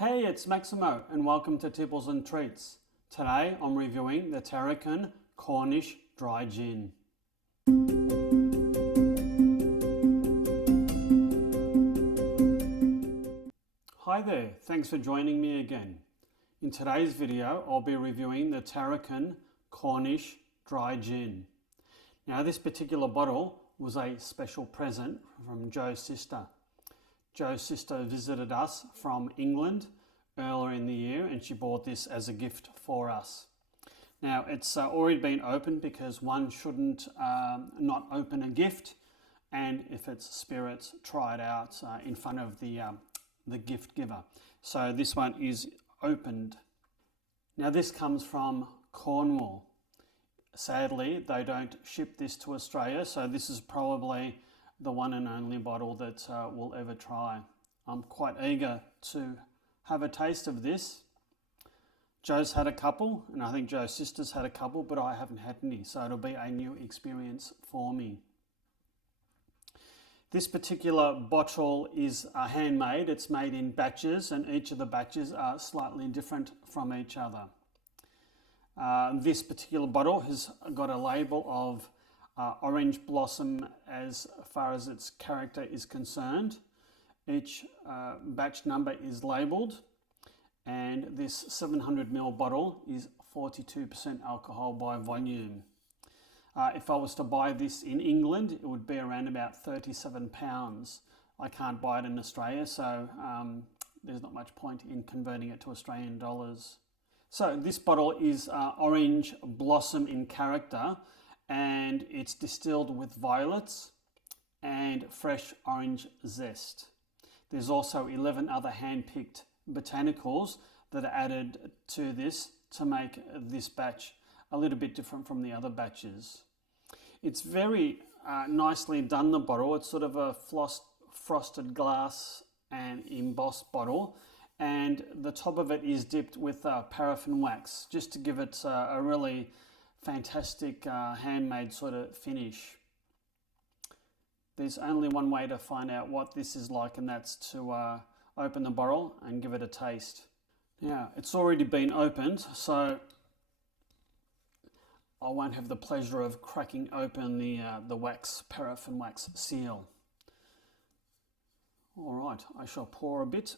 Hey, it's Maximo and welcome to Tipbles and Treats. Today I'm reviewing the Tarquin Cornish Dry Gin. Hi there, thanks for joining me again. In today's video I'll be reviewing the Tarquin Cornish Dry Gin. Now this particular bottle was a special present from Joe's sister. Joe's sister visited us from England earlier in the year and she bought this as a gift for us. Now it's already been opened because one shouldn't not open a gift, and if it's spirits, try it out in front of the gift giver. So this one is opened. Now this comes from Cornwall. Sadly, they don't ship this to Australia, so this is probably the one and only bottle that we'll ever try. I'm quite eager to have a taste of this. Joe's had a couple, and I think Joe's sister's had a couple, but I haven't had any, so it'll be a new experience for me. This particular bottle is handmade. It's made in batches, and each of the batches are slightly different from each other. This particular bottle has got a label of orange blossom as far as its character is concerned. Each batch number is labelled, and this 700ml bottle is 42% alcohol by volume. If I was to buy this in England, it would be around about £37. I can't buy it in Australia, so there's not much point in converting it to Australian dollars. So this bottle is orange blossom in character, and it's distilled with violets and fresh orange zest. There's also 11 other hand-picked botanicals that are added to this to make this batch a little bit different from the other batches. It's very nicely done, the bottle. It's sort of a frosted glass and embossed bottle, and the top of it is dipped with paraffin wax just to give it a really fantastic handmade sort of finish. There's only one way to find out what this is like, and that's to open the bottle and give it a taste. Now, it's already been opened, so I won't have the pleasure of cracking open the paraffin wax seal. All right, I shall pour a bit.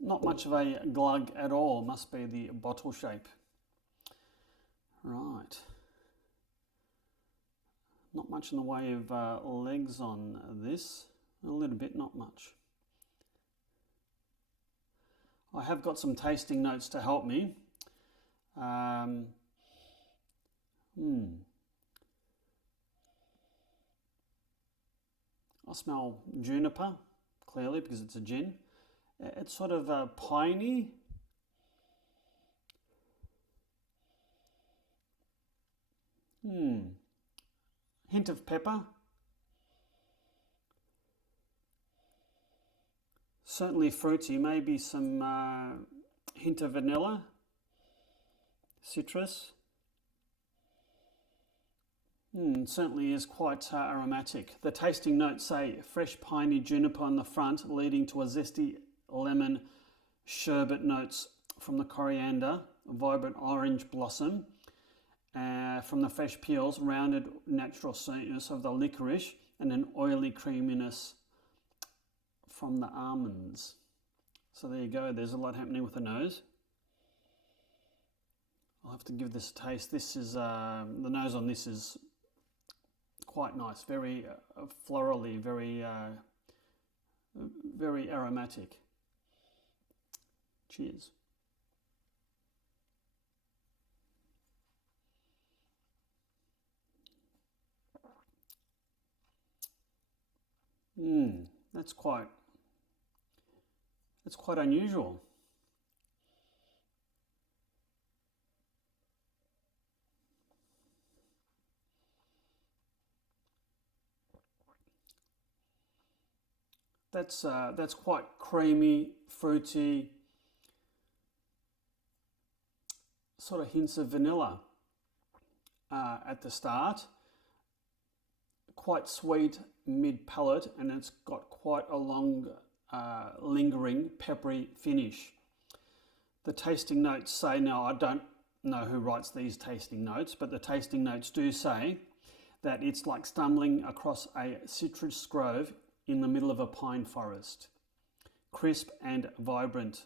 Not much of a glug at all, must be the bottle shape. Right. Not much in the way of legs on this. A little bit, not much. I have got some tasting notes to help me. I smell juniper, clearly, because it's a gin. It's sort of piney. Hint of pepper. Certainly fruity, maybe some hint of vanilla. Citrus. Certainly is quite aromatic. The tasting notes say fresh piney juniper on the front, leading to a zesty lemon sherbet notes from the coriander, vibrant orange blossom from the fresh peels, rounded natural sweetness of the liquorice, and an oily creaminess from the almonds. So there you go, there's a lot happening with the nose. I'll have to give this a taste. This is, the nose on this is quite nice, very florally, very aromatic. Cheers. That's quite unusual. That's quite creamy, fruity, sort of hints of vanilla at the start. Quite sweet mid-palate, and it's got quite a long, lingering, peppery finish. The tasting notes say, now I don't know who writes these tasting notes, but the tasting notes do say that it's like stumbling across a citrus grove in the middle of a pine forest. Crisp and vibrant.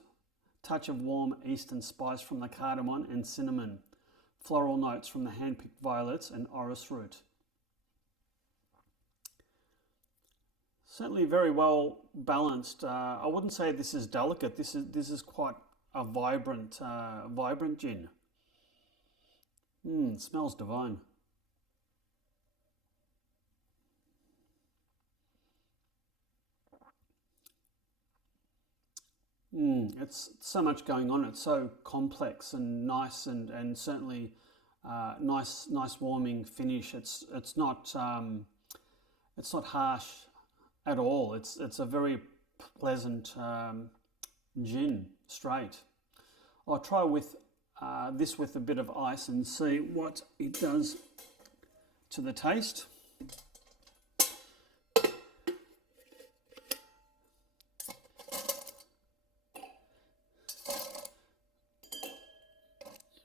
Touch of warm eastern spice from the cardamom and cinnamon. Floral notes from the handpicked violets and orris root. Certainly very well balanced. I wouldn't say this is delicate. This is quite a vibrant gin. Smells divine. It's so much going on. It's so complex and nice, and certainly nice warming finish. It's not harsh at all. It's a very pleasant gin straight. I'll try with this with a bit of ice and see what it does to the taste.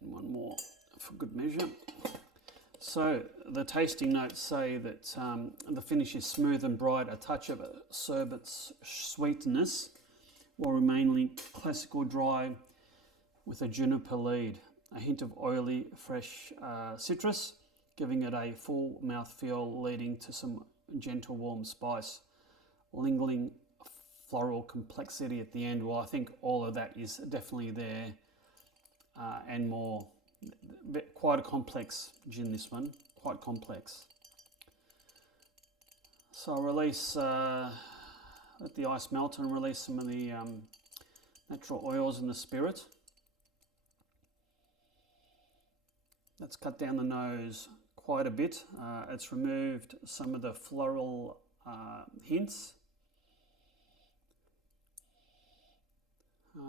And one more for good measure. So the tasting notes say that the finish is smooth and bright, a touch of a sherbet's sweetness, while remaining classical dry with a juniper lead, a hint of oily, fresh citrus, giving it a full mouthfeel, leading to some gentle, warm spice, lingering floral complexity at the end. Well, I think all of that is definitely there and more. Quite a complex gin, this one, quite complex. So I'll release, let the ice melt and release some of the natural oils in the spirit. That's cut down the nose quite a bit. It's removed some of the floral hints,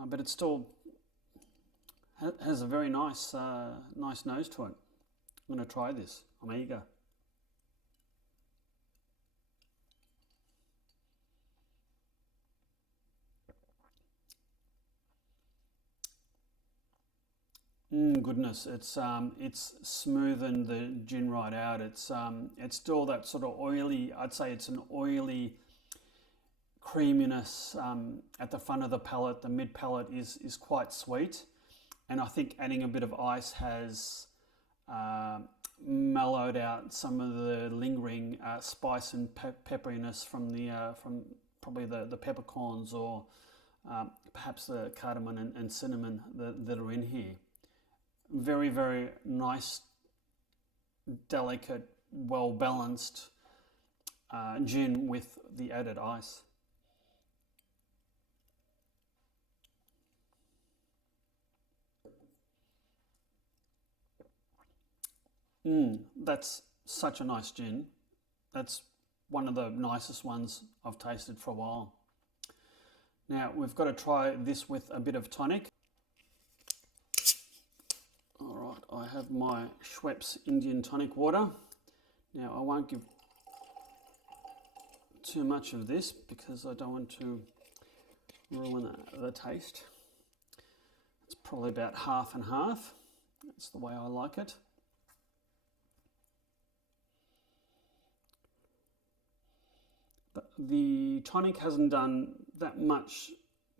but it still has a very nice nose to it. I'm going to try this. I'm eager. Goodness, it's smoothened the gin right out. It's still that sort of oily. I'd say it's an oily creaminess at the front of the palate. The mid palate is quite sweet, and I think adding a bit of ice has mellowed out some of the lingering spice and pepperiness from probably the peppercorns or perhaps the cardamom and cinnamon that are in here. Very, very nice, delicate, well-balanced gin with the added ice. That's such a nice gin. That's one of the nicest ones I've tasted for a while. Now we've got to try this with a bit of tonic. Alright, I have my Schweppes Indian tonic water. Now I won't give too much of this because I don't want to ruin the taste. It's probably about half and half. That's the way I like it. But the tonic hasn't done that much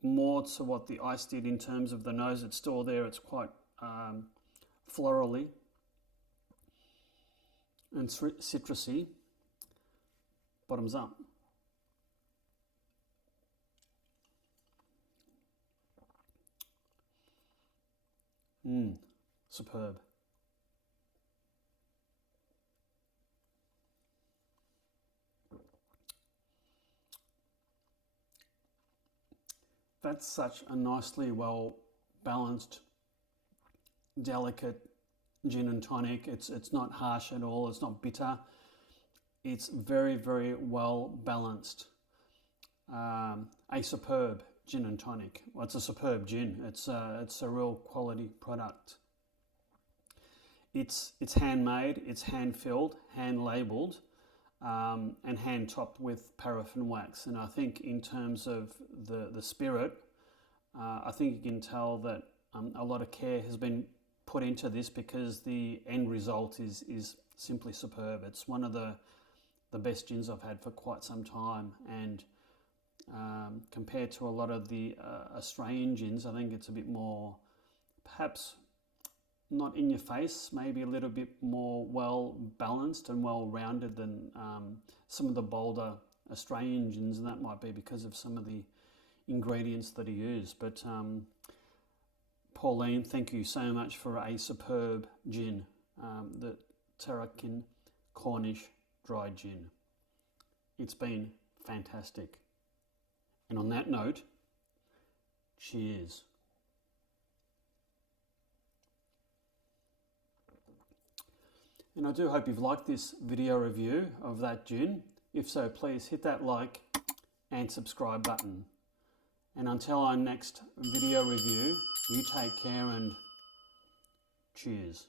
more to what the ice did in terms of the nose. It's still there. It's quite florally and citrusy. Bottoms up. Superb. That's such a nicely well balanced, delicate gin and tonic. It's not harsh at all. It's not bitter. It's very, very well balanced. A superb gin and tonic. Well, it's a superb gin. It's a real quality product. It's handmade. It's hand filled, hand labelled. and hand topped with paraffin wax. And I think in terms of the spirit, I think you can tell that a lot of care has been put into this, because the end result is simply superb. It's one of the best gins I've had for quite some time, and compared to a lot of the Australian gins, I think it's a bit more, perhaps not in your face, maybe a little bit more well balanced and well rounded than some of the bolder Australian gins, and that might be because of some of the ingredients that are used. But Pauline, thank you so much for a superb gin, the Tarquin Cornish Dry Gin. It's been fantastic. And on that note, cheers. And I do hope you've liked this video review of that gin. If so, please hit that like and subscribe button. And until our next video review, you take care and cheers.